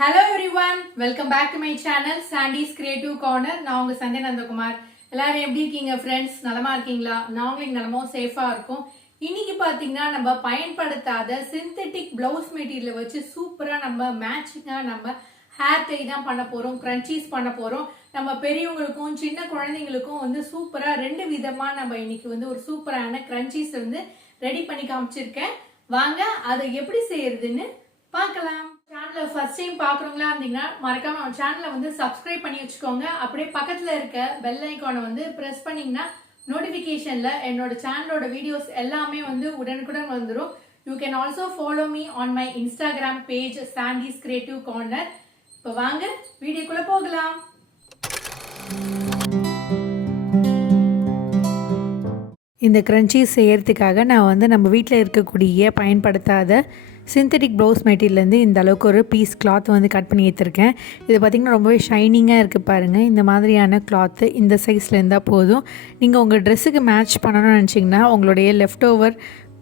Hello everyone, welcome back to my channel Sandy's Creative Corner. நான் உங்க Sunday Nandakumar. எல்லாரும் எப்படி இருக்கீங்க ஃப்ரெண்ட்ஸ்? நலமா இருக்கீங்களா? நாங்களும் நலமா சேஃபா இருக்கோம். இன்னைக்கு பாத்தீங்கன்னா நம்ம பயன்படுத்தாத சிந்தெட்டிக் பிளவுஸ் மெட்டீரியல் வச்சு சூப்பரா நம்ம மேட்சிங்கா நம்ம ஹேர் டை தான் பண்ண போறோம், கிரன்ச்சீஸ் பண்ண போறோம். நம்ம பெரியவங்களுக்கும் சின்ன குழந்தைங்களுக்கும் வந்து சூப்பரா ரெண்டு விதமா நம்ம இன்னைக்கு வந்து ஒரு சூப்பரான கிரன்ச்சீஸ் வந்து ரெடி பண்ணி காமிச்சிருக்கேன். வாங்க அதை எப்படி செய்யறதுன்னு பார்க்கலாம். சேனலை ஃபர்ஸ்ட் டைம் பார்க்குறவங்களா இருந்தீங்கன்னா மறக்காம நம்ம சேனலை வந்து சப்ஸ்கிரைப் பண்ணி வச்சுக்கோங்க. அப்படியே பக்கத்தில் இருக்க பெல் ஐக்கானை வந்து ப்ரெஸ் பண்ணிங்கன்னா நோட்டிஃபிகேஷனில் என்னோட சேனலோட வீடியோஸ் எல்லாமே வந்து உடனுக்குடன் வந்துடும். You can also follow me on my Instagram page சாண்டிஸ் creative corner. இப்போ வாங்க வீடியோக்குள்ளே போகலாம். இந்த கிரன்ச்சீஸ் செய்யறதுக்காக நான் வந்து நம்ம வீட்டில் இருக்கக்கூடிய பயன்படுத்தாத சிந்தட்டிக் ப்ளவுஸ் மெட்டீரியல்லேருந்து இந்த அளவுக்கு ஒரு பீஸ் கிளாத் வந்து கட் பண்ணி எடுத்திருக்கேன். இது பார்த்திங்கன்னா ரொம்பவே ஷைனிங்காக இருக்குது பாருங்கள். இந்த மாதிரியான கிளாத்து இந்த சைஸில் இருந்தால் போதும். நீங்கள் உங்கள் ட்ரெஸ்ஸுக்கு மேட்ச் பண்ணணும்னு நினச்சிங்கன்னா உங்களுடைய லெஃப்ட் ஓவர்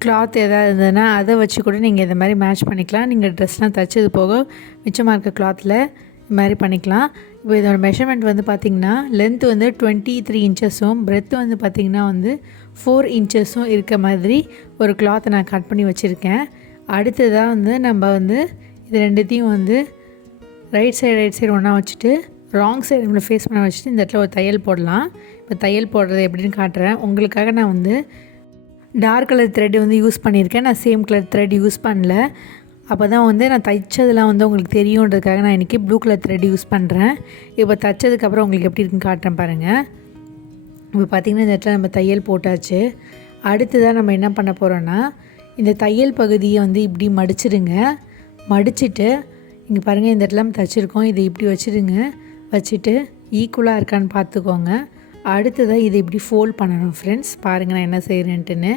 கிளாத் எதாவது இருந்ததுன்னா அதை வச்சு கூட நீங்கள் இந்த மாதிரி மேட்ச் பண்ணிக்கலாம். நீங்கள் ட்ரெஸ்லாம் தைச்சது போக மிச்சமாக இருக்க கிளாத்தில் இது மாதிரி பண்ணிக்கலாம். இப்போ இதோட மெஷர்மெண்ட் வந்து பார்த்திங்கன்னா லென்த் வந்து 23 இன்ச்சஸும் பிரெத் வந்து பார்த்திங்கன்னா வந்து 4 இன்ச்சஸும் இருக்க மாதிரி ஒரு கிளாத்தை நான் கட் பண்ணி வச்சுருக்கேன். அடுத்ததாக வந்து நம்ம வந்து இது ரெண்டுத்தையும் வந்து ரைட் சைடு ஒன்றா வச்சுட்டு ராங் சைடு நம்மளை ஃபேஸ் பண்ண வச்சுட்டு இந்த இடத்துல ஒரு தையல் போடலாம். இப்போ தையல் போடுறது எப்படின்னு காட்டுறேன். உங்களுக்காக நான் வந்து டார்க் கலர் த்ரெட் வந்து யூஸ் பண்ணியிருக்கேன். நான் சேம் கலர் த்ரெட் யூஸ் பண்ணல. அப்போ தான் வந்து நான் தைச்சதெல்லாம் வந்து உங்களுக்கு தெரியுன்றதுக்காக நான் இன்றைக்கி ப்ளூ கலர் த்ரெட் யூஸ் பண்ணுறேன். இப்போ தைச்சதுக்கப்புறம் உங்களுக்கு எப்படி இருக்குன்னு காட்டுறேன் பாருங்கள். இப்போ பார்த்திங்கன்னா இந்த இடத்துல நம்ம தையல் போட்டாச்சு. அடுத்ததாக நம்ம என்ன பண்ண போகிறோன்னா இந்த தையல் பகுதியை வந்து இப்படி மடிச்சிடுங்க. மடிச்சுட்டு இங்கே பாருங்கள் இந்த இடத்துல தைச்சிருக்கோம். இதை இப்படி வச்சுடுங்க. வச்சுட்டு ஈக்குவலாக இருக்கான்னு பார்த்துக்கோங்க. அடுத்ததாக இதை இப்படி ஃபோல்ட் பண்ணணும் ஃப்ரெண்ட்ஸ். பாருங்கள் நான் என்ன செய்கிறேன்ட்டுன்னு.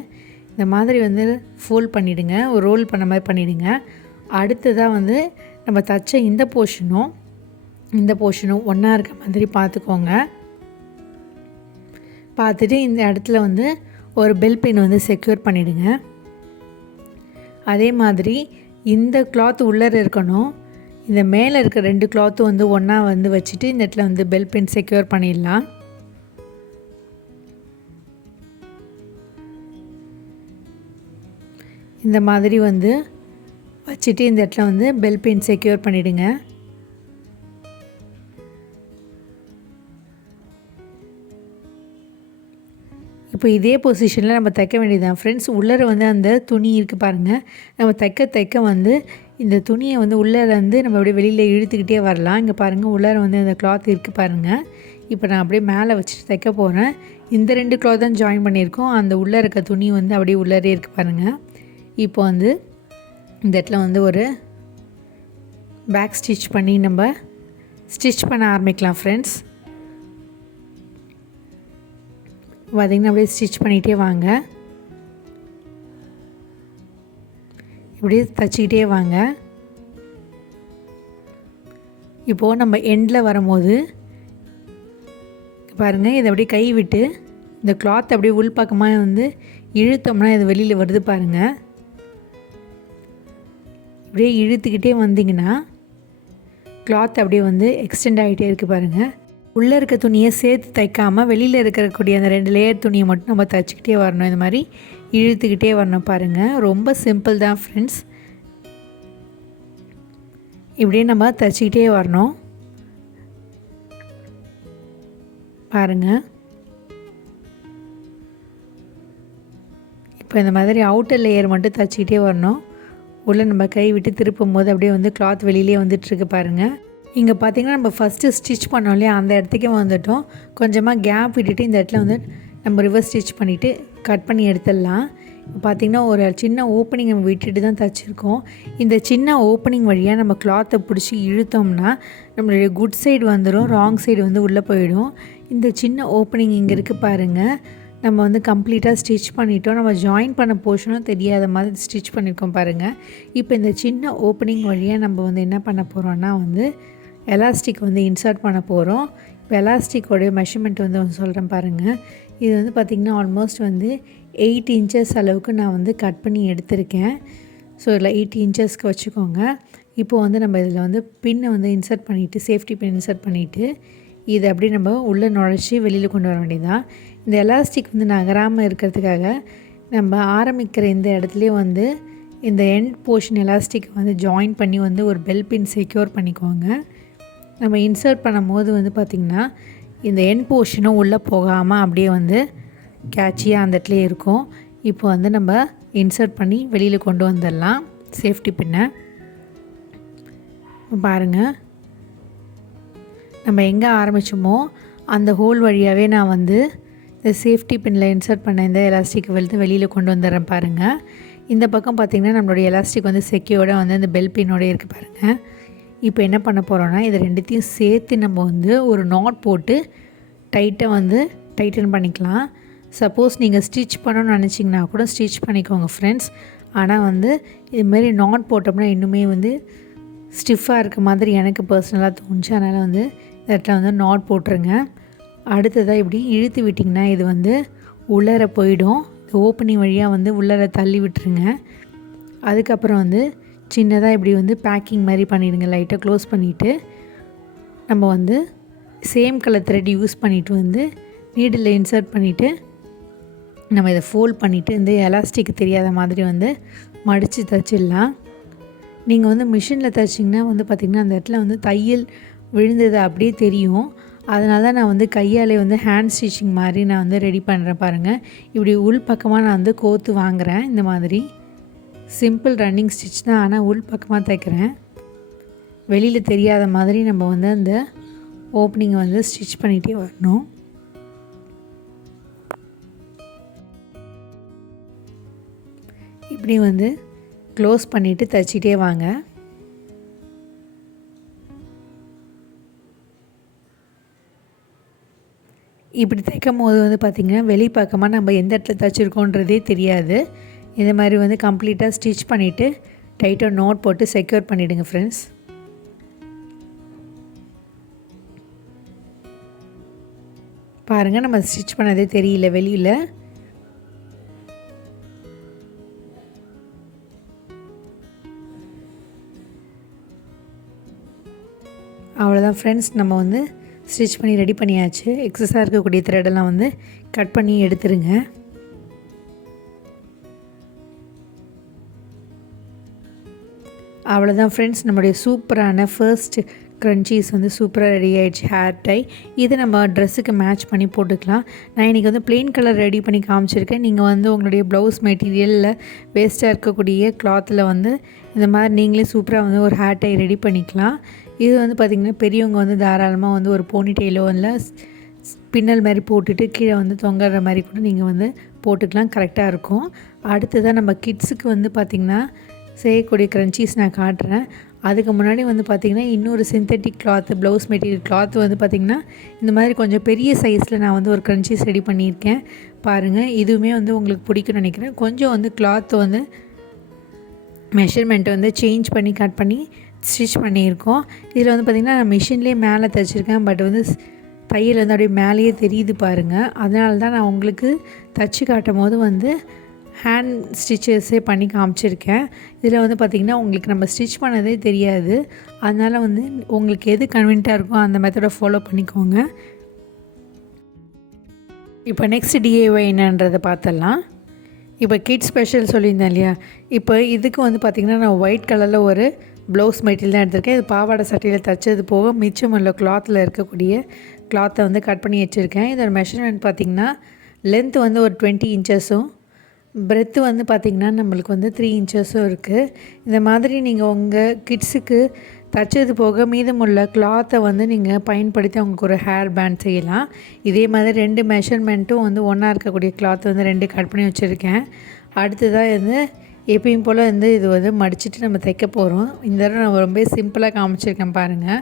இந்த மாதிரி வந்து ஃபோல்ட் பண்ணிவிடுங்க. ஒரு ரோல் பண்ண மாதிரி பண்ணிவிடுங்க. அடுத்ததாக வந்து நம்ம தைச்ச இந்த போர்ஷனும் ஒன்றா இருக்க மாதிரி பார்த்துக்கோங்க. பார்த்துட்டு இந்த இடத்துல வந்து ஒரு பெல் பின் வந்து செக்யூர் பண்ணிவிடுங்க. அதே மாதிரி இந்த கிளாத் உள்ளே இருக்கணும். இந்த மேலே இருக்க 2 கிளாத்தும் வந்து ஒன்றா வந்து வச்சுட்டு இந்த இடத்துல வந்து பெல் பின் செக்யூர் பண்ணிடலாம். இந்த மாதிரி வந்து வச்சுட்டு இந்த இடத்துல வந்து பெல் பின் செக்யூர் பண்ணிவிடுங்க. இப்போ இதே பொசிஷனில் நம்ம தைக்க வேண்டியதுதான் ஃப்ரெண்ட்ஸ். உள்ளே வந்து அந்த துணி இருக்குது பாருங்கள். நம்ம தைக்க வந்து இந்த துணியை வந்து உள்ளே வந்து நம்ம அப்படியே வெளியில் இழுத்துக்கிட்டே வரலாம். இங்கே பாருங்கள் உள்ளே வந்து அந்த கிளாத் இருக்குது பாருங்கள். இப்போ நான் அப்படியே மேலே வச்சுட்டு தைக்க போகிறேன். இந்த 2 கிளாத் தான் ஜாயின் பண்ணியிருக்கோம். அந்த உள்ளே இருக்க துணி வந்து அப்படியே உள்ளே இருக்குது பாருங்கள். இப்போ வந்து இந்த இடத்துல வந்து ஒரு பேக் ஸ்டிச் பண்ணி நம்ம ஸ்டிச் பண்ண ஆரம்பிக்கலாம் ஃப்ரெண்ட்ஸ். பார்த்திங்கன்னா அப்படியே ஸ்டிச் பண்ணிகிட்டே வாங்க. இப்படியே தைச்சிக்கிட்டே வாங்க. இப்போது நம்ம எண்டில் வரும்போது பாருங்கள் இதை அப்படியே கை விட்டு இந்த கிளாத் அப்படியே உள்பக்கமாக வந்து இழுத்தோம்னா இது வெளியில் வருது பாருங்கள். இப்படியே இழுத்துக்கிட்டே வந்தீங்கன்னா கிளாத் அப்படியே வந்து எக்ஸ்டெண்ட் ஆகிட்டே இருக்குது பாருங்கள். உள்ளே இருக்க துணியை சேர்த்து தைக்காமல் வெளியில் இருக்கக்கூடிய அந்த 2 லேயர் துணியை மட்டும் நம்ம தைச்சிக்கிட்டே வரணும். இந்த மாதிரி இழுத்துக்கிட்டே வரணும் பாருங்கள். ரொம்ப சிம்பிள் தான் ஃப்ரெண்ட்ஸ். இப்படியே நம்ம தைச்சிக்கிட்டே வரணும் பாருங்கள். இப்போ இந்த மாதிரி அவுட்டர் லேயர் மட்டும் தைச்சிக்கிட்டே வரணும். உள்ளே நம்ம கை விட்டு திருப்பும் போது அப்படியே வந்து கிளாத் வெளியிலே வந்துட்டுருக்கு பாருங்கள். இங்கே பார்த்திங்கன்னா நம்ம ஃபஸ்ட்டு ஸ்டிச் பண்ணோம் இல்லையா, அந்த இடத்துக்கே வந்துட்டோம். கொஞ்சமாக கேப் விட்டுட்டு இந்த இடத்துல வந்து நம்ம ரிவர்ஸ் ஸ்டிச் பண்ணிவிட்டு கட் பண்ணி எடுத்துடலாம். இப்போ பார்த்திங்கன்னா ஒரு சின்ன ஓப்பனிங் நம்ம விட்டுட்டு தான் தைச்சிருக்கோம். இந்த சின்ன ஓப்பனிங் வழியாக நம்ம கிளாத்தை பிடிச்சி இழுத்தோம்னா நம்மளுடைய குட் சைடு வந்துடும், ராங் சைடு வந்து உள்ளே போயிடும். இந்த சின்ன ஓப்பனிங் இங்கே இருக்குது பாருங்கள். நம்ம வந்து கம்ப்ளீட்டாக ஸ்டிச் பண்ணிட்டோம். நம்ம ஜாயின் பண்ண போர்ஷனும் தெரியாத மாதிரி ஸ்டிச் பண்ணியிருக்கோம் பாருங்கள். இப்போ இந்த சின்ன ஓப்பனிங் வழியாக நம்ம வந்து என்ன பண்ண போகிறோன்னா வந்து எலாஸ்டிக் வந்து இன்சர்ட் பண்ண போகிறோம். இப்போ எலாஸ்டிக்கோடைய மெஷர்மெண்ட் வந்து சொல்கிறேன் பாருங்கள். இது வந்து பார்த்திங்கன்னா ஆல்மோஸ்ட் வந்து 8 இன்ச்சஸ் அளவுக்கு நான் வந்து கட் பண்ணி எடுத்திருக்கேன். ஸோ இதில் 8 இன்ச்சஸ்க்கு வச்சுக்கோங்க. இப்போது வந்து நம்ம இதில் வந்து பின்னை வந்து இன்சர்ட் பண்ணிவிட்டு சேஃப்டி பின் இன்சர்ட் பண்ணிவிட்டு இதை அப்படியே நம்ம உள்ளே நுழைச்சி வெளியில் கொண்டு வர வேண்டியதுதான். இந்த எலாஸ்டிக் வந்து நகராமல் இருக்கிறதுக்காக நம்ம ஆரம்பிக்கிற இந்த இடத்துலையே வந்து இந்த எண்ட் போர்ஷன் எலாஸ்டிக் வந்து ஜாயின் பண்ணி வந்து ஒரு பெல் பின் செக்யூர் பண்ணிக்கோங்க. நம்ம இன்சர்ட் பண்ணும்போது வந்து பார்த்திங்கன்னா இந்த எண்ட் போர்ஷனும் உள்ளே போகாமல் அப்படியே வந்து கேட்சியாக அந்த இடத்துலையே இருக்கும். இப்போ வந்து நம்ம இன்சர்ட் பண்ணி வெளியில் கொண்டு வந்துடலாம் சேஃப்டி பின்னை. பாருங்கள், நம்ம எங்கே ஆரம்பித்தோமோ அந்த ஹோல் வழியாகவே நான் வந்து இந்த சேஃப்டி பின்னில் இன்சர்ட் பண்ண இந்த எலாஸ்டிக் வெளியில் கொண்டு வந்துடுறேன் பாருங்கள். இந்த பக்கம் பார்த்திங்கன்னா நம்மளுடைய எலாஸ்டிக் வந்து செக்யூர்டாக வந்து அந்த பெல் பின்னோட இருக்குது பாருங்கள். இப்போ என்ன பண்ண போகிறோன்னா இது ரெண்டுத்தையும் சேர்த்து நம்ம வந்து ஒரு நாட் போட்டு டைட்டாக வந்து டைட்டன் பண்ணிக்கலாம். சப்போஸ் நீங்கள் ஸ்டிச் பண்ணணும்னு நினச்சிங்கன்னா கூட ஸ்டிச் பண்ணிக்கோங்க ஃப்ரெண்ட்ஸ். ஆனால் வந்து இதுமாரி நாட் போட்டோம்னா இன்னுமே வந்து ஸ்டிஃபாக இருக்க மாதிரி எனக்கு பர்சனலாக தோணுச்சு. அதனால் வந்து இந்த இடத்துல வந்து நாட் போட்டுருங்க. அடுத்ததாக இப்படி இழுத்து விட்டிங்கன்னா இது வந்து உள்ளர போயிடும். இந்த ஓப்பனிங் வழியாக வந்து உள்ளர தள்ளி விட்டுருங்க. அதுக்கப்புறம் வந்து சின்னதாக இப்படி வந்து பேக்கிங் மாதிரி பண்ணிவிடுங்க. லைட்டாக க்ளோஸ் பண்ணிவிட்டு நம்ம வந்து சேம் கலர் த்ரெட் யூஸ் பண்ணிவிட்டு வந்து நீடில் இன்சர்ட் பண்ணிவிட்டு நம்ம இதை ஃபோல்ட் பண்ணிவிட்டு இந்த எலாஸ்டிக் தெரியாத மாதிரி வந்து மடித்து தைச்சிடலாம். நீங்கள் வந்து மிஷினில் தைச்சிங்கன்னா வந்து பார்த்திங்கன்னா அந்த இடத்துல வந்து தையல் விழுந்தது அப்படியே தெரியும். அதனால தான் நான் வந்து கையாலே வந்து ஹேண்ட் ஸ்டிச்சிங் மாதிரி நான் வந்து ரெடி பண்ணுறேன் பாருங்கள். இப்படி உள் பக்கமாக நான் வந்து கோத்து வாங்குகிறேன். இந்த மாதிரி சிம்பிள் ரன்னிங் ஸ்டிச் தான், ஆனால் உள் பக்கமாக தைக்கிறேன். வெளியில் தெரியாத மாதிரி நம்ம வந்து அந்த ஓப்பனிங்கை வந்து ஸ்டிச் பண்ணிகிட்டே வரணும். இப்படி வந்து க்ளோஸ் பண்ணிவிட்டு தைச்சிட்டே வாங்க. இப்படி தைக்கும் போது வந்து பார்த்திங்கன்னா வெளிப்பக்கமாக நம்ம எந்த இடத்துல தைச்சிருக்கோன்றதே தெரியாது. இந்த மாதிரி வந்து கம்ப்ளீட்டாக ஸ்டிச் பண்ணிவிட்டு டைட்டாக நோட் போட்டு செக்யூர் பண்ணிவிடுங்க ஃப்ரெண்ட்ஸ். பாருங்கள், நம்ம ஸ்டிச் பண்ணதே தெரியல வெளியில். அவ்வளோதான் ஃப்ரெண்ட்ஸ், நம்ம வந்து ஸ்டிச் பண்ணி ரெடி பண்ணியாச்சு. எக்ஸஸாக இருக்கக்கூடிய த்ரெடெல்லாம் வந்து கட் பண்ணி எடுத்துருங்க. அவ்வளோதான் ஃப்ரெண்ட்ஸ், நம்மளுடைய சூப்பரான ஃபர்ஸ்ட் க்ரன்ச்சீஸ் வந்து சூப்பராக ரெடி ஆகிடுச்சு. ஹேர் டை இதை நம்ம ட்ரெஸ்ஸுக்கு மேட்ச் பண்ணி போட்டுக்கலாம். நான் இன்றைக்கி வந்து ப்ளெயின் கலர் ரெடி பண்ணி காமிச்சிருக்கேன். நீங்கள் வந்து உங்களுடைய ப்ளவுஸ் மெட்டீரியலில் வேஸ்ட்டாக இருக்கக்கூடிய கிளாத்தில் வந்து இந்த மாதிரி நீங்களே சூப்பராக வந்து ஒரு ஹேர் டை ரெடி பண்ணிக்கலாம். இது வந்து பார்த்திங்கன்னா பெரியவங்க வந்து தாராளமாக வந்து ஒரு போனி டெயிலோ இல்லை பின்னல் மாதிரி போட்டுட்டு கீழே வந்து தொங்குற மாதிரி கூட நீங்கள் வந்து போட்டுக்கலாம், கரெக்டாக இருக்கும். அடுத்ததாக நம்ம கிட்ஸுக்கு வந்து பார்த்திங்கன்னா செய்யக்கூடிய க்ரன்ச்சீஸ் நான் காட்டுறேன். அதுக்கு முன்னாடி வந்து பார்த்திங்கன்னா இன்னொரு synthetic cloth blouse material cloth வந்து பார்த்திங்கன்னா இந்த மாதிரி கொஞ்சம் பெரிய சைஸில் நான் வந்து ஒரு க்ரன்ச்சீஸ் ரெடி பண்ணியிருக்கேன் பாருங்கள். இதுவுமே வந்து உங்களுக்கு பிடிக்கும்னு நினைக்கிறேன். கொஞ்சம் வந்து கிளாத்து வந்து மெஷர்மெண்ட்டை வந்து சேஞ்ச் பண்ணி கட் பண்ணி ஸ்டிச் பண்ணியிருக்கோம். இதில் வந்து பார்த்திங்கன்னா நான் மிஷின்லேயே மேலே தைச்சிருக்கேன். பட் வந்து தையல் வந்து அப்படியே மேலேயே தெரியுது பாருங்கள். அதனால தான் நான் உங்களுக்கு தைச்சி காட்டும் போது வந்து ஹேண்ட் ஸ்டிச்சஸே பண்ணி காமிச்சிருக்கேன். இதில் வந்து பார்த்திங்கன்னா உங்களுக்கு நம்ம ஸ்டிச் பண்ணதே தெரியாது. அதனால் வந்து உங்களுக்கு எது கன்வீனியண்ட்டாக இருக்கோ அந்த மெத்தடை ஃபாலோ பண்ணிக்கோங்க. இப்போ நெக்ஸ்ட் டிஐஒய் என்னன்றதை பார்த்துடலாம். இப்போ கிட் ஸ்பெஷல் சொல்லியிருந்தேன் இல்லையா, இப்போ இதுக்கு வந்து பார்த்திங்கன்னா நான் ஒயிட் கலரில் ஒரு ப்ளவுஸ் மெட்டீரியல் தான் எடுத்திருக்கேன். இது பாவாடை சட்டையில் தைச்சது போக மிச்சம் உள்ள கிளாத்தில் இருக்கக்கூடிய கிளாத்தை வந்து கட் பண்ணி வச்சுருக்கேன். இதோட மெஷர்மெண்ட் பார்த்திங்கன்னா லென்த் வந்து ஒரு 20 இன்ச்சஸும் பிரெத்து வந்து பார்த்திங்கன்னா நம்மளுக்கு வந்து 3 இன்ச்சஸும் இருக்குது. இந்த மாதிரி நீங்கள் உங்கள் கிட்ஸுக்கு தைச்சது போக மீதமுள்ள கிளாத்தை வந்து நீங்கள் பயன்படுத்தி அவங்களுக்கு ஒரு ஹேர் பேண்ட் செய்யலாம். இதே மாதிரி 2 மெஷர்மெண்ட்டும் வந்து ஒன்றா இருக்கக்கூடிய கிளாத் வந்து 2 கட் பண்ணி வச்சுருக்கேன். அடுத்ததாக வந்து எப்பயும் போல் வந்து இது வந்து மடிச்சுட்டு நம்ம தைக்க போகிறோம். இந்த தடவை நான் ரொம்ப சிம்பிளாக காமிச்சிருக்கேன் பாருங்கள்.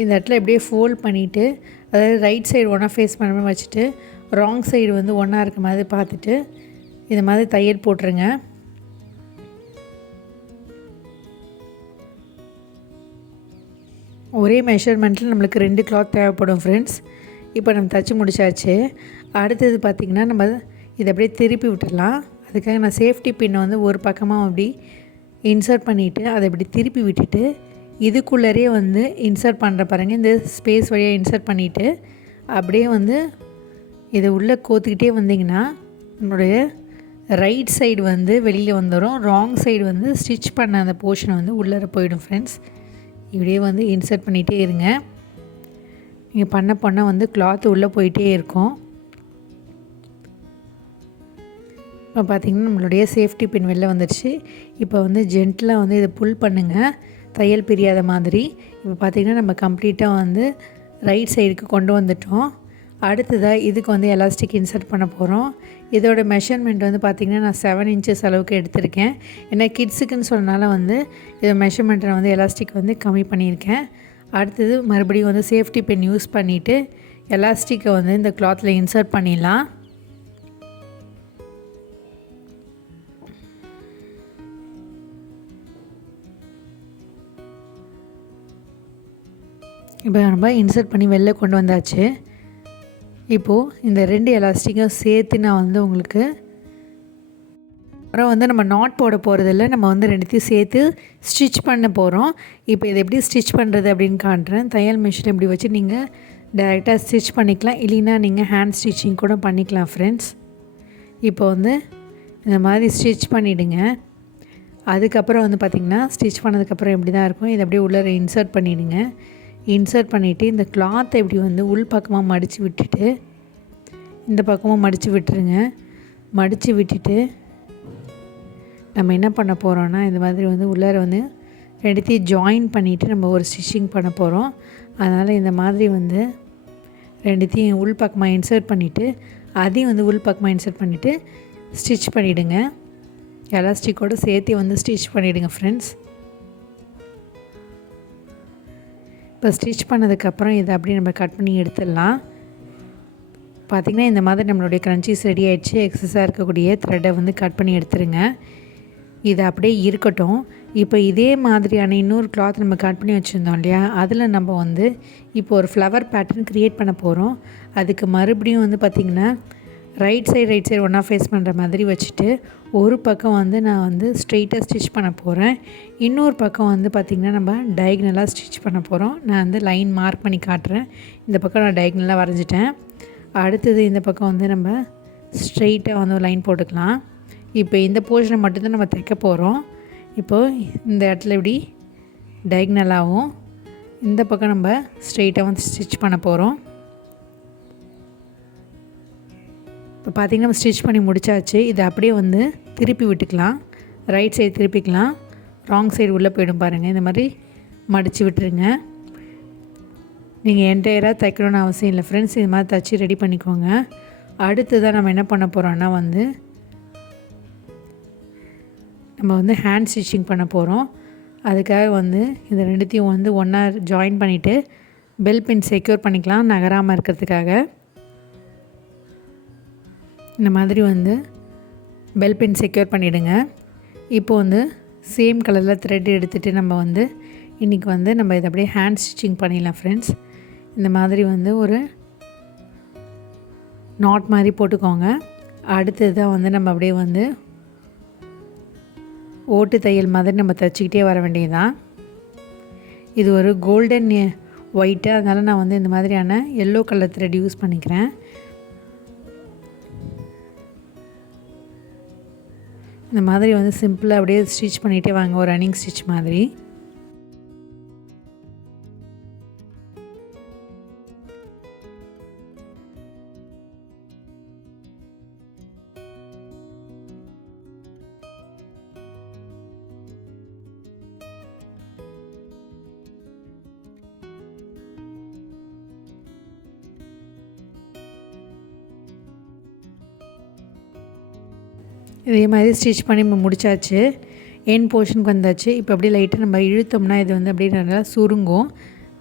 இந்த இடத்துல எப்படியே ஃபோல்ட் பண்ணிவிட்டு, அதாவது ரைட் சைடு ஒன்றா ஃபேஸ் பண்ண மாதிரி வச்சுட்டு ராங் சைடு வந்து ஒன்றா இருக்க மாதிரி பார்த்துட்டு இந்த மாதிரி தையல் போட்டுருங்க. ஒரே மெஷர்மெண்ட்டில் நம்மளுக்கு 2 கிளாத் தேவைப்படும் ஃப்ரெண்ட்ஸ். இப்போ நம்ம தைச்சி முடிச்சாச்சு. அடுத்தது பார்த்திங்கன்னா நம்ம இதை அப்படியே திருப்பி விட்டுடலாம். அதுக்காக நான் சேஃப்டி பின்னை வந்து ஒரு பக்கமாக அப்படி இன்சர்ட் பண்ணிவிட்டு அதை இப்படி திருப்பி விட்டுட்டு இதுக்குள்ளரே வந்து இன்சர்ட் பண்ணுற பாருங்கள். இந்த ஸ்பேஸ் வழியாக இன்சர்ட் பண்ணிவிட்டு அப்படியே வந்து இதை உள்ளே கோத்துக்கிட்டே வந்திங்கன்னா நம்மளுடைய ரைட் சைடு வந்து வெளியில் வந்துடும். ராங் சைடு வந்து ஸ்டிச் பண்ண அந்த போர்ஷனை வந்து உள்ளே போயிடும் ஃப்ரெண்ட்ஸ். இப்படியே வந்து இன்சர்ட் பண்ணிகிட்டே இருங்க. நீங்கள் பண்ண வந்து கிளாத்து உள்ளே போயிட்டே இருக்கும். இப்போ பார்த்திங்கன்னா நம்மளுடைய சேஃப்டி பின் வெளில வந்துடுச்சு. இப்போ வந்து ஜென்டிலாக வந்து இதை புல் பண்ணுங்கள், தையல் பிரியாத மாதிரி. இப்போ பார்த்திங்கன்னா நம்ம கம்ப்ளீட்டாக வந்து ரைட் சைடுக்கு கொண்டு வந்துட்டோம். அடுத்ததாக இதுக்கு வந்து எலாஸ்டிக் இன்சர்ட் பண்ண போகிறோம். இதோட மெஷர்மெண்ட் வந்து பார்த்திங்கன்னா நான் 7 இன்ச்சஸ் அளவுக்கு எடுத்திருக்கேன். ஏன்னா கிட்ஸுக்குன்னு சொன்னனால வந்து இதை மெஷர்மெண்ட்டை வந்து எலாஸ்டிக் வந்து கம்மி பண்ணியிருக்கேன். அடுத்தது மறுபடியும் வந்து சேஃப்டி பின் யூஸ் பண்ணிவிட்டு எலாஸ்டிக்கை வந்து இந்த கிளாத்தில் இன்சர்ட் பண்ணிடலாம். இப்போ நம்ம இன்சர்ட் பண்ணி வெளில கொண்டு வந்தாச்சு. இப்போது இந்த 2 எலாஸ்டிக்கும் சேர்த்து நான் வந்து உங்களுக்கு அப்புறம் வந்து நம்ம நாட் போட போகிறதில்ல, நம்ம வந்து 2த்தையும் சேர்த்து ஸ்டிச் பண்ண போகிறோம். இப்போ இதை எப்படி ஸ்டிச் பண்ணுறது அப்படின்னு காட்டுறேன். தையல் மிஷின் இப்படி வச்சு நீங்கள் டைரெக்டாக ஸ்டிச் பண்ணிக்கலாம், இல்லைன்னா நீங்கள் ஹேண்ட் ஸ்டிச்சிங் கூட பண்ணிக்கலாம் ஃப்ரெண்ட்ஸ். இப்போ வந்து இந்த மாதிரி ஸ்டிச் பண்ணிவிடுங்க. அதுக்கப்புறம் வந்து பார்த்திங்கன்னா ஸ்டிச் பண்ணதுக்கப்புறம் எப்படி தான் இருக்கும், இதை அப்படியே உள்ளே இன்சர்ட் பண்ணிவிடுங்க. இன்சர்ட் பண்ணிவிட்டு இந்த கிளாத்தை இப்படி வந்து உள் பக்கமாக மடித்து விட்டுட்டு இந்த பக்கமாக மடித்து விட்டுருங்க. மடித்து விட்டுட்டு நம்ம என்ன பண்ண போகிறோன்னா இந்த மாதிரி வந்து உள்ளார வந்து 2த்தையும் ஜாயின் பண்ணிவிட்டு நம்ம ஒரு ஸ்டிச்சிங் பண்ண போகிறோம். அதனால் இந்த மாதிரி வந்து 2த்தையும் உள் பக்கமாக இன்சர்ட் பண்ணிவிட்டு அதையும் வந்து உள் பக்கமாக இன்சர்ட் பண்ணிவிட்டு ஸ்டிச் பண்ணிவிடுங்க. எலாஸ்டிக்கோடு சேர்த்து வந்து ஸ்டிச் பண்ணிவிடுங்க ஃப்ரெண்ட்ஸ். இப்போ ஸ்டிச் பண்ணதுக்கப்புறம் இதை அப்படியே நம்ம கட் பண்ணி எடுத்துடலாம். பார்த்திங்கன்னா இந்த மாதிரி நம்மளுடைய க்ரன்ச்சீஸ் ரெடி ஆகிடுச்சு. எக்ஸஸாக இருக்கக்கூடிய த்ரெட்டை வந்து கட் பண்ணி எடுத்துருங்க. இது அப்படியே இருக்கட்டும். இப்போ இதே மாதிரியான இன்னொரு கிளாத் நம்ம கட் பண்ணி வச்சுருந்தோம் இல்லையா, அதில் நம்ம வந்து இப்போ ஒரு ஃப்ளவர் பேட்டர்ன் க்ரியேட் பண்ண போகிறோம். அதுக்கு மறுபடியும் வந்து பார்த்திங்கன்னா ரைட் சைடு ஒன்றா ஃபேஸ் பண்ணுற மாதிரி வச்சுட்டு ஒரு பக்கம் வந்து நான் வந்து ஸ்ட்ரெயிட்டாக ஸ்டிச் பண்ண போகிறேன். இன்னொரு பக்கம் வந்து பார்த்திங்கன்னா நம்ம டயக்னலாக ஸ்டிச் பண்ண போகிறோம். நான் வந்து லைன் மார்க் பண்ணி காட்டுறேன். இந்த பக்கம் நான் டயக்னலாக வரைஞ்சிட்டேன். அடுத்தது இந்த பக்கம் வந்து நம்ம ஸ்ட்ரெயிட்டாக வந்து ஒரு லைன் போட்டுக்கலாம். இப்போ இந்த போர்ஷனை மட்டும்தான் நம்ம தைக்க போகிறோம். இப்போது இந்த இடத்துல இப்படி டயக்னலாகவும் இந்த பக்கம் நம்ம ஸ்ட்ரெயிட்டாக வந்து ஸ்டிச் பண்ண போகிறோம். இப்போ பார்த்திங்கன்னா நம்ம ஸ்டிச் பண்ணி முடித்தாச்சு. இதை அப்படியே வந்து திருப்பி விட்டுக்கலாம். ரைட் சைடு திருப்பிக்கலாம், ராங் சைடு உள்ளே போய்டும் பாருங்கள். இந்த மாதிரி மடித்து விட்டுருங்க. நீங்கள் என்டையராக தைக்கணும்னு அவசியம் இல்லை ஃப்ரெண்ட்ஸ். இது மாதிரி தைச்சி ரெடி பண்ணிக்கோங்க. அடுத்ததான் நம்ம என்ன பண்ண போகிறோன்னா வந்து நம்ம வந்து ஹேண்ட் ஸ்டிச்சிங் பண்ண போகிறோம். அதுக்காக வந்து இந்த 2த்தையும் வந்து ஒன்றா ஜாயின் பண்ணிவிட்டு பெல் பின் செக்யூர் பண்ணிக்கலாம் நகராமல் இருக்கிறதுக்காக. இந்த மாதிரி வந்து பெல் பின் செக்யூர் பண்ணிவிடுங்க. இப்போ வந்து சேம் கலரில் த்ரெட் எடுத்துகிட்டு நம்ம வந்து இன்றைக்கி வந்து நம்ம இதை அப்படியே ஹேண்ட் ஸ்டிச்சிங் பண்ணிடலாம் ஃப்ரெண்ட்ஸ். இந்த மாதிரி வந்து ஒரு நாட் மாதிரி போட்டுக்கோங்க. அடுத்தது தான் வந்து நம்ம அப்படியே வந்து ஓட்டு தையல் மாதிரி நம்ம தைச்சிக்கிட்டே வர வேண்டியதுதான். இது ஒரு கோல்டன் ஒயிட்டு, அதனால் நான் வந்து இந்த மாதிரியான எல்லோ கலர் த்ரெட் யூஸ் பண்ணிக்கிறேன். இந்த மாதிரி வந்து சிம்பிளாக அப்படியே ஸ்டிச் பண்ணிகிட்டே வாங்க, ஒரு ரன்னிங் ஸ்டிச் மாதிரி. இதே மாதிரி ஸ்டிச் பண்ணி முடிச்சாச்சு. எண்ட் போர்ஷனுக்கு வந்தாச்சு. இப்போ அப்படியே லைட்டாக நம்ம இழுத்தோம்னா இது வந்து அப்படியே நல்லா சுருங்கும்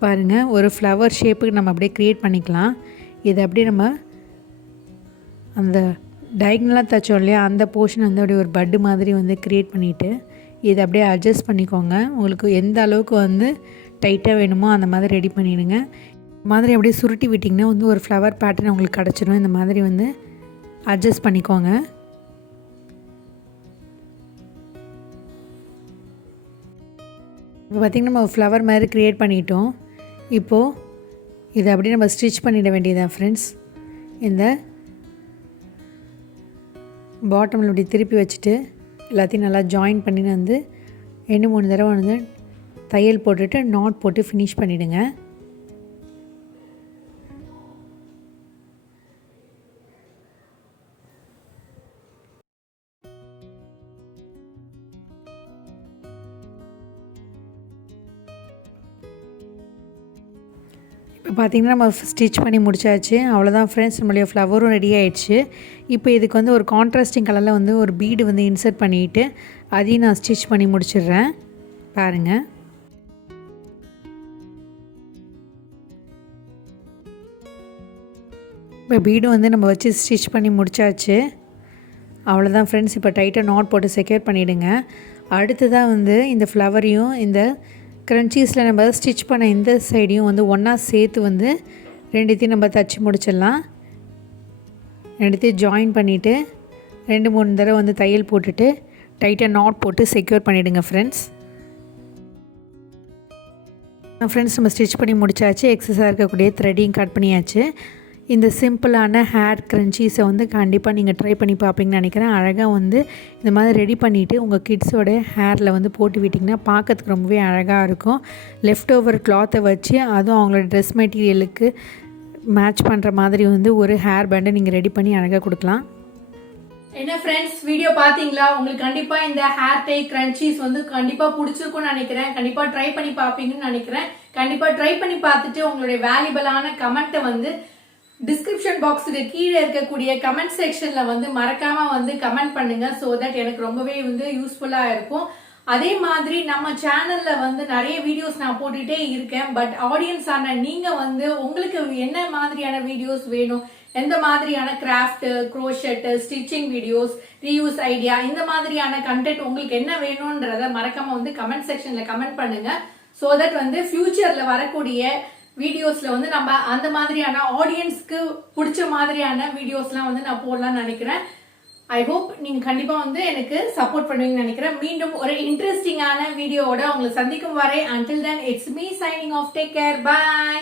பாருங்கள். ஒரு ஃப்ளவர் ஷேப்புக்கு நம்ம அப்படியே க்ரியேட் பண்ணிக்கலாம். இதை அப்படியே நம்ம அந்த டயக்னலாக தைச்சோம் இல்லையா, அந்த போர்ஷன் வந்து அப்படியே ஒரு பட்டு மாதிரி வந்து க்ரியேட் பண்ணிவிட்டு இதை அப்படியே அட்ஜஸ்ட் பண்ணிக்கோங்க. உங்களுக்கு எந்த அளவுக்கு வந்து டைட்டாக வேணுமோ அந்த மாதிரி ரெடி பண்ணிவிடுங்க. இந்த மாதிரி அப்படியே சுருட்டி விட்டிங்கன்னா வந்து ஒரு ஃப்ளவர் பேட்டர்ன் உங்களுக்கு கிடச்சிடும். இந்த மாதிரி வந்து அட்ஜஸ்ட் பண்ணிக்கோங்க. இப்போ பார்த்திங்கன்னா நம்ம ஃப்ளவர் மாதிரி க்ரியேட் பண்ணிட்டோம். இப்போது இதை அப்படியே நம்ம ஸ்டிச் பண்ணிட வேண்டியதான் ஃப்ரெண்ட்ஸ். இந்த பாட்டமில் இப்படி திருப்பி வச்சுட்டு எல்லாத்தையும் நல்லா ஜாயின் பண்ணி வந்து 2-3 தடவை வந்து தையல் போட்டுட்டு நாட் போட்டு ஃபினிஷ் பண்ணிவிடுங்க. இப்போ பார்த்திங்கன்னா நம்ம ஸ்டிச் பண்ணி முடிச்சாச்சு. அவ்வளோதான் ஃப்ரெண்ட்ஸ், நம்மளுடைய ஃப்ளவரும் ரெடி ஆகிடுச்சு. இப்போ இதுக்கு வந்து ஒரு கான்ட்ராஸ்டிங் கலரில் வந்து ஒரு பீடு வந்து இன்சர்ட் பண்ணிவிட்டு அதையும் நான் ஸ்டிச் பண்ணி முடிச்சிடுறேன். பாருங்கள். இப்போ பீடு வந்து நம்ம வச்சு ஸ்டிச் பண்ணி முடிச்சாச்சு. அவ்வளோதான் ஃப்ரெண்ட்ஸ், இப்போ டைட்டாக நாட் போட்டு செக்யூர் பண்ணிவிடுங்க. அடுத்ததாக வந்து இந்த ஃப்ளவரையும் இந்த க்ரன்ச்சீஸில் நம்ம ஸ்டிச் பண்ண இந்த சைடையும் வந்து ஒன்றா சேர்த்து வந்து ரெண்டுத்தையும் நம்ம தச்சு முடிச்சிடலாம். ரெண்டுத்தையும் ஜாயின் பண்ணிவிட்டு 2-3 தடவை வந்து தையல் போட்டுட்டு டைட்டாக நாட் போட்டு செக்யூர் பண்ணிவிடுங்க ஃப்ரெண்ட்ஸ். நம்ம ஸ்டிச் பண்ணி முடிச்சாச்சு. எக்ஸஸாக இருக்கக்கூடிய த்ரெட்டையும் கட் பண்ணியாச்சு. இந்த சிம்பிளான ஹேர் க்ரன்ச்சீஸை வந்து கண்டிப்பாக நீங்கள் ட்ரை பண்ணி பார்ப்பீங்கன்னு நினைக்கிறேன். அழகாக வந்து இந்த மாதிரி ரெடி பண்ணிவிட்டு உங்கள் கிட்ஸோட ஹேரில் வந்து போட்டு விட்டிங்கன்னா பார்க்கறதுக்கு ரொம்பவே அழகாக இருக்கும். லெஃப்ட் ஓவர் கிளாத்தை வச்சு அதுவும் அவங்களோட ட்ரெஸ் மெட்டீரியலுக்கு மேட்ச் பண்ணுற மாதிரி வந்து ஒரு ஹேர் பேண்டை நீங்கள் ரெடி பண்ணி அழகாக கொடுக்கலாம். என்ன ஃப்ரெண்ட்ஸ், வீடியோ பார்த்தீங்களா? உங்களுக்கு கண்டிப்பாக இந்த ஹேர் டை க்ரன்ச்சீஸ் வந்து கண்டிப்பாக பிடிச்சிருக்கும்னு நினைக்கிறேன். கண்டிப்பாக ட்ரை பண்ணி பார்ப்பீங்கன்னு நினைக்கிறேன். கண்டிப்பாக ட்ரை பண்ணி பார்த்துட்டு உங்களுடைய வேல்யூபிளான கமெண்ட்டை வந்து டிஸ்கிரிப்ஷன் பாக்ஸுக்கு கீழே இருக்கக்கூடிய கமெண்ட் செக்ஷனில் வந்து மறக்காமல் வந்து கமெண்ட் பண்ணுங்கள். ஸோ தட் எனக்கு ரொம்பவே வந்து யூஸ்ஃபுல்லாக இருக்கும். அதே மாதிரி நம்ம சேனலில் வந்து நிறைய வீடியோஸ் நான் போட்டுகிட்டே இருக்கேன். பட் ஆடியன்ஸான நீங்கள் வந்து உங்களுக்கு என்ன மாதிரியான வீடியோஸ் வேணும், எந்த மாதிரியான craft, crochet, stitching videos, reuse idea, இந்த மாதிரியான கண்டென்ட் உங்களுக்கு என்ன வேணும்ன்றத மறக்காமல் வந்து கமெண்ட் செக்ஷனில் கமெண்ட் பண்ணுங்கள். ஸோ தட் வந்து ஃபியூச்சரில் வரக்கூடிய வீடியோஸ்ல வந்து நம்ம அந்த மாதிரியான ஆடியன்ஸ்க்கு பிடிச்ச மாதிரியான வீடியோஸ்லாம் வந்து நான் போடலாம்னு நினைக்கிறேன். ஐ ஹோப் நீங்க கண்டிப்பா வந்து எனக்கு சப்போர்ட் பண்ணுவீங்கன்னு நினைக்கிறேன். மீண்டும் ஒரு இன்ட்ரெஸ்டிங்கான வீடியோவோட உங்களை சந்திக்கும் வரை until then it's me signing off. Take care. Bye.